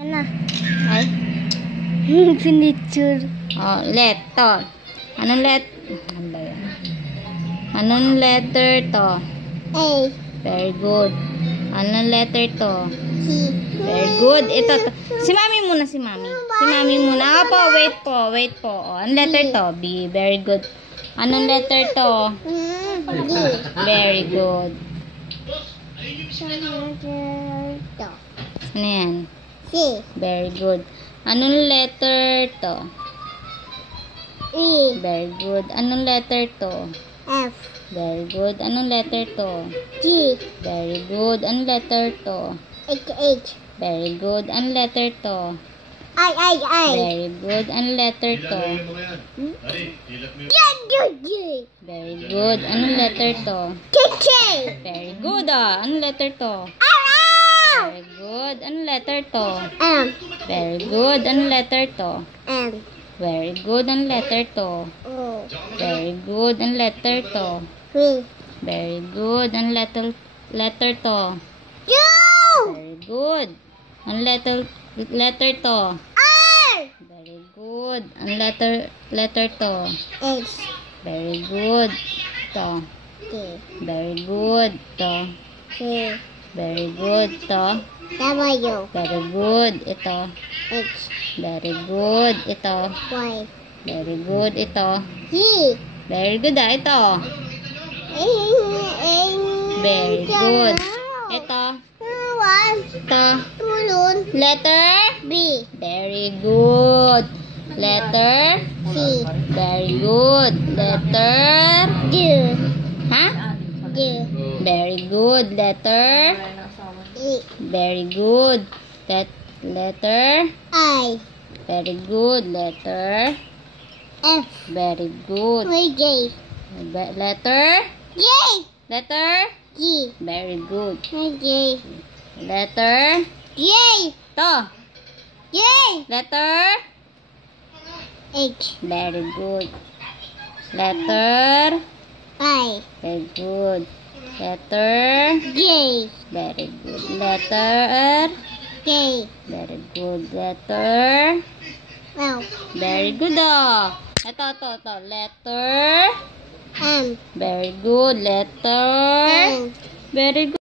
Yan na. Ay. Furniture. Oh, letter. Anong Anong letter to? A. Very good. Anong letter to? C. Very good. Ito. Si Mami muna, si Mami. Si Mami muna. Opo, wait po. Oh, anong letter to? B. Very good. Anong letter to? D. Very good. To. Ano yan? C. Very good. Anong letter to? E. Very good. Anong letter to? F. Very good. Anong letter to? G. Very good. Anong letter to? H. Very good. Anong letter to? I. Very good. Anong letter to? G. Very good. Anong letter to? K. Very good. Anong letter to? R. Very good. Anong letter to? M. Very good. Anong letter to? M. Very good. Anong letter to? O. Very good. Anong letter to? V. Very good. Anong letter to? Q. Very good. Anong letter to? R. Very good. Anong letter to? H. Very good. To. T. Very good. To. C. Very good. To. W. Very good. Ito. X. Very good. Ito. Y. Very good. Ito. Z. Very good. Ito. Very good. Ito. Ito. Letter. B. Very good. Letter. C. Very good. Letter. D. Ha? D. Very good. Letter. E. Very good. Letter. I. Very good. Letter. F. Very good. J. Letter. J. Letter. G. Very good. J. Letter. J. To. J. Letter. H. Very good. Letter. I. Very good. Letter. J. Very good. Letter. J. Very good. Letter. L. Very good. Ito. Letter. M. Very good. Letter. N. Very good.